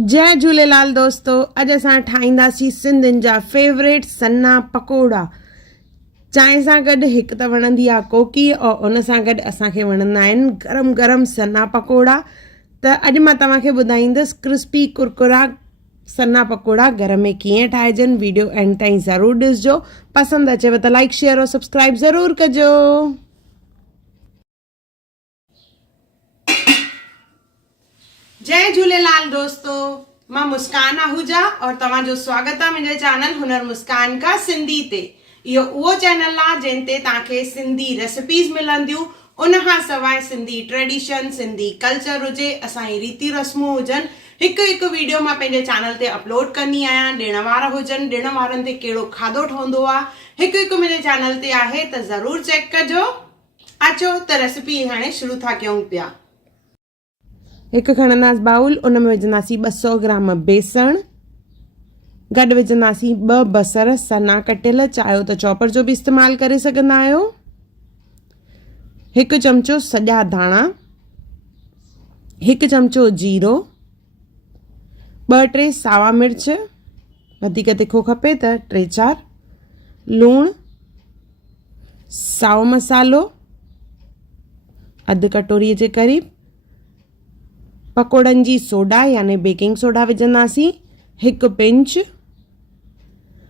जय झूलेलाल दोस्तों। अॼु असां ठाहींदासीं सिंधियुनि जा फेवरेट सन्ना पकोड़ा। चांहि सां गॾु हिकु त वणंदी आहे कोकी और उन सां गॾु असांखे वणंदा आहिनि गरम गरम सन्ना पकोड़ा। त अॼु मां तव्हांखे ॿुधाईंदसि क्रिस्पी कुरकुरा सन्ना पकोड़ा घर में कीअं ठाहिजनि। वीडियो एंड ताईं ज़रूरु ॾिसजो। पसंदि अचेव त लाइक शेयर और सब्सक्राइब ज़रूरु कजो। जय झूलेलाल दोस्तों, मां मुस्कान आहूजा और तव्हांजो स्वागत आहे मुंहिंजे चैनल हुनर मुस्कान का सिंधी ते। इहो उहो चैनल आहे जिन ते तव्हांखे सिंधी रेसिपीज़ मिलंदियूं, उन खां सवाइ सिंधी ट्रेडिशन, सिंधी कल्चर हुजे, असांजी रीति रस्मूं हुजनि, हिकु हिकु वीडियो मां पंहिंजे चैनल ते अपलोड कंदी आहियां। ॾिण वार हुजनि, ॾिण वारनि ते कहिड़ो खाधो ठहंदो आहे, हिकु हिकु मुंहिंजे चैनल ते आहे, त ज़रूरु चेक कजो। अचो त रेसिपी हाणे शुरू था कयूं पिया। हिकु खणंदासीं बाउल, उन में विझंदासीं 200 ग्राम बेसण, गॾु विझंदासीं 2 बसर सन्ना कटियल, चाहियो त चॉपर जो बि इस्तेमालु करे सघंदा आहियो, 1 चमचो सॼा धाणा, 1 चमचो जीरो, 2-3 सावा मिर्च, वधीक तिखो खपे त 3-4, लूणु, साओ मसालो अधु कटोरीअ जे क़रीब, पकोड़नि जी सोडा यानी बेकिंग सोडा विझंदासीं 1 पिंच।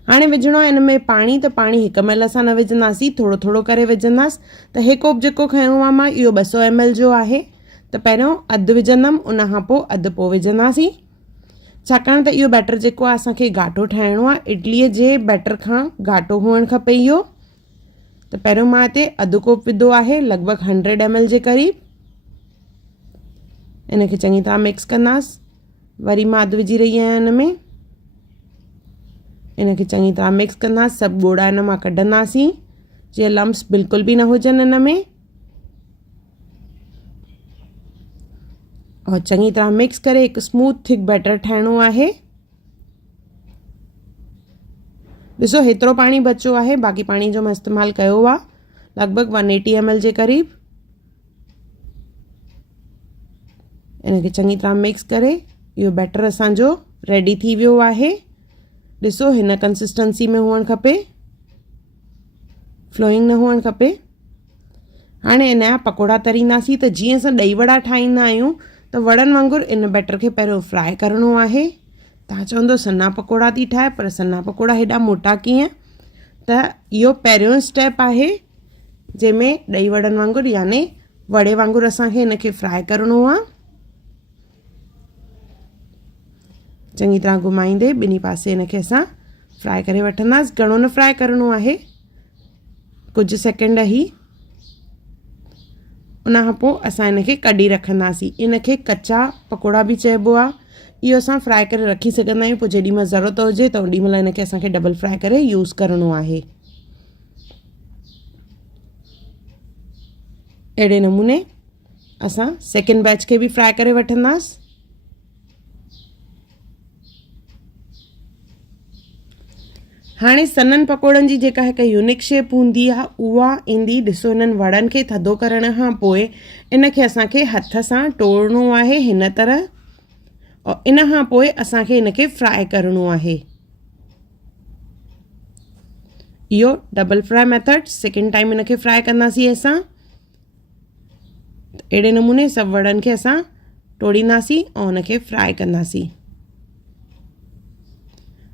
हाणे विझणो आहे हिन में पाणी, त पाणी हिकु महिल सां न विझंदासीं, थोरो थोरो करे विझंदासीं। त हे कोप जेको खयो आहे मां, इहो 200 ml जो आहे, त पहिरियों अधु विझंदमि, उन खां पोइ अधु पोइ विझंदासीं, छाकाणि त इहो बैटर जेको आहे असांखे घाटो ठाहिणो आहे। इडलीअ जे बैटर खां घाटो हुअणु खपे इहो। त पहिरियों मां हिते अधु कोप विधो आहे, लॻभॻि 100 ml जे क़रीब। इनखे चङी तरह मिक्स कंदासीं, वरी मां अधु विझी रही आहियां हिन में। इनखे चङी तरह मिक्स कंदासीं, सभु ॻोड़ा हिन मां कढंदासीं, जीअं लम्स बिल्कुलु बि न हुजनि हिन में। और चङी तरह मिक्स करे हिकु स्मूथ थिक बैटर ठाहिणो आहे। ॾिसो हेतिरो पाणी बचियो आहे, बाक़ी पाणी जो मां इस्तेमालु कयो आहे, लॻभॻि 180 ml जे क़रीब। इनखे चङी तरह मिक्स करे इहो बैटर असांजो रेडी थी वियो आहे। ॾिसो हिन कंसिस्टेंसी में हुअणु खपे, फ्लोइंग न हुअणु खपे। हाणे इन जा पकोड़ा तरींदासीं। त जीअं असां ॾही वड़ा ठाहींदा आहियूं, त वड़नि वांगुरु इन बैटर खे पहिरियों फ्राए करिणो आहे। तव्हां चवंदो सन्ना पकोड़ा थी ठाहे, पर सन्ना पकोड़ा हेॾा मोटा कीअं? त इहो पहिरियों स्टेप आहे, जंहिंमें ॾही वड़नि वांगुरु याने वड़े वांगुरु असांखे इनखे फ्राए करिणो आहे। चङी तरह घुमाईंदे ॿिन्ही पासे इनखे असां फ्राए करे वठंदासीं। घणो न फ्राए करिणो आहे, कुझु सेकेंड ई। उन खां पोइ असां इनखे कढी रखंदासीं। इनखे कचा पकोड़ा बि चइबो आहे। इहो असां फ्राए करे रखी सघंदा आहियूं, पोइ जेॾी महिल ज़रूरत हुजे त ओॾी महिल इनखे असांखे डबल फ्राए करे यूज़ करिणो आहे। अहिड़े नमूने असां सेकेंड बैच खे बि फ्राए करे वठंदासीं। हाणे सन्ननि पकोड़नि जी जेका हिकु यूनिक शेप हूंदी आहे, उहा ईंदी। ॾिसो हिननि वड़नि खे थधो करण खां पोइ इनखे असांखे हथ सां टोड़णो आहे हिन तरह, और इन खां पोइ असांखे इनखे फ्राए करिणो आहे। इहो double fry method, second time इनखे फ्राए कंदासीं असां। अहिड़े नमूने सभु वड़नि खे असां टोड़ींदासीं ऐं उनखे फ्राए कंदासीं।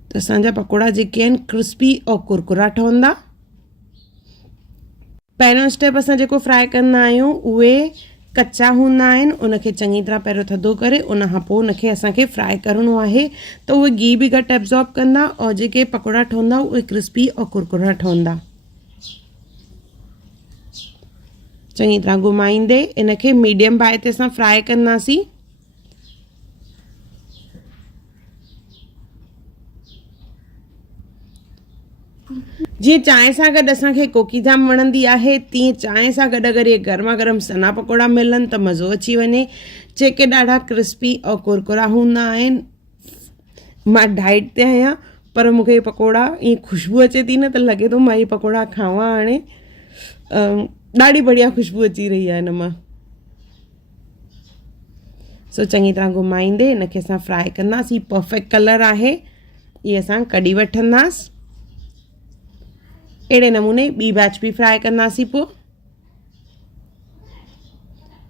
त असांजा पकोड़ा जेके आहिनि क्रिस्पी और कुरकुरा ठहंदा। पहिरियों स्टेप असां जेको फ्राए कंदा आहियूं उहे कचा हूंदा आहिनि। उनखे चङी तरह पहिरियों थधो करे उन खां पोइ उनखे असांखे फ्राए करिणो आहे, त उहे घी बि घटि एब्ज़ॉर्ब कंदा और जेके पकोड़ा ठहंदा उहे क्रिस्पी और कुरकुरा ठहंदा। चङी तरह घुमाईंदे इनखे मीडियम बाहि ते असां फ्राए कंदासीं। जीअं चांहि सां गॾु असांखे कोकी जाम वणंदी आहे, तीअं चांहि सां गॾु अगरि इहे गरमा गरम सन्ना पकोड़ा मिलनि त मज़ो अची वञे, जेके ॾाढा क्रिस्पी और कुरकुरा हूंदा आहिनि। मां डाइट ते आहियां, पर मूंखे पकोड़ा ईअं ख़ुशबू अचे थी न, त लॻे थो मां इहे पकोड़ा खावां हाणे। ॾाढी बढ़िया ख़ुशबू अची रही आहे हिन मां। सो चङी तरह घुमाईंदे हिनखे असां फ्राए कंदासीं। परफेक्ट कलर आहे, ये असां कढी वठंदासीं। अहिड़े नमूने ॿी बैच बि फ्राए कंदासीं। पोइ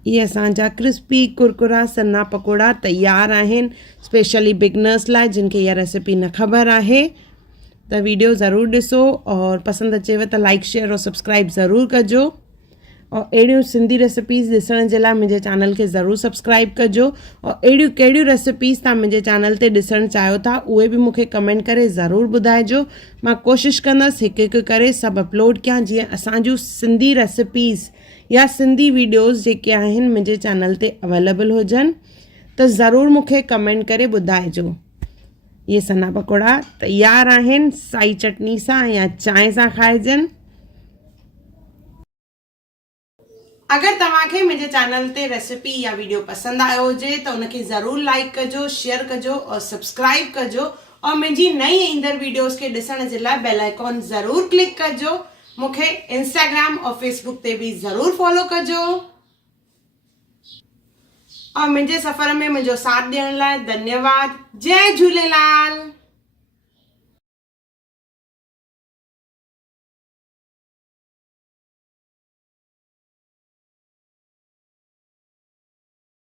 ये असांजा क्रिस्पी कुरकुरा सन्ना पकोड़ा तैयार आहिनि, स्पेशली बिगनर्स लाइ जिनखे इहा रेसिपी न ख़बर आहे। त वीडियो ज़रूरु ॾिसो और पसंदि अचेव त लाइक शेयर और सब्सक्राइब ज़रूरु कजो। और अहिड़ियूं सिंधी रेसिपीज़ ॾिसण जे लाइ मुंहिंजे चैनल खे ज़रूरु सब्सक्राइब कजो। और अहिड़ियूं कहिड़ियूं रेसिपीज़ तव्हां मुंहिंजे चैनल ते ॾिसणु चाहियो था उहे बि मूंखे कमेंट करे ज़रूरु ॿुधाइजो। मां कोशिशि कंदसि हिकु हिकु करे सभु अपलोड कयां, जीअं असांजूं सिंधी रेसिपीज़ या सिंधी वीडियोज़ जेके आहिनि मुंहिंजे चैनल ते अवेलेबल हुजनि। त ज़रूरु मूंखे कमेंट करे ॿुधाइजो। ये सन्ना पकोड़ा तैयार आहिनि, साई चटनी सां या चांहि सां खाइजनि। अगर तव्हांखे मुंहिंजे चैनल ते रेसिपी या वीडियो पसंदि आयो हुजे त उनखे ज़रूरु लाइक कजो, शेयर कजो और सब्सक्राइब कजो। और मुंहिंजी नई ईंदड़ वीडियोज़ खे ॾिसण जे लाइ बेल आइकॉन ज़रूरु क्लिक कजो। मूंखे इंस्टाग्राम और फेसबुक ते बि ज़रूरु फॉलो कजो। और मुंहिंजे सफ़र में मुंहिंजो साथ ॾियण लाइ धन्यवाद। जय झूलेलाल।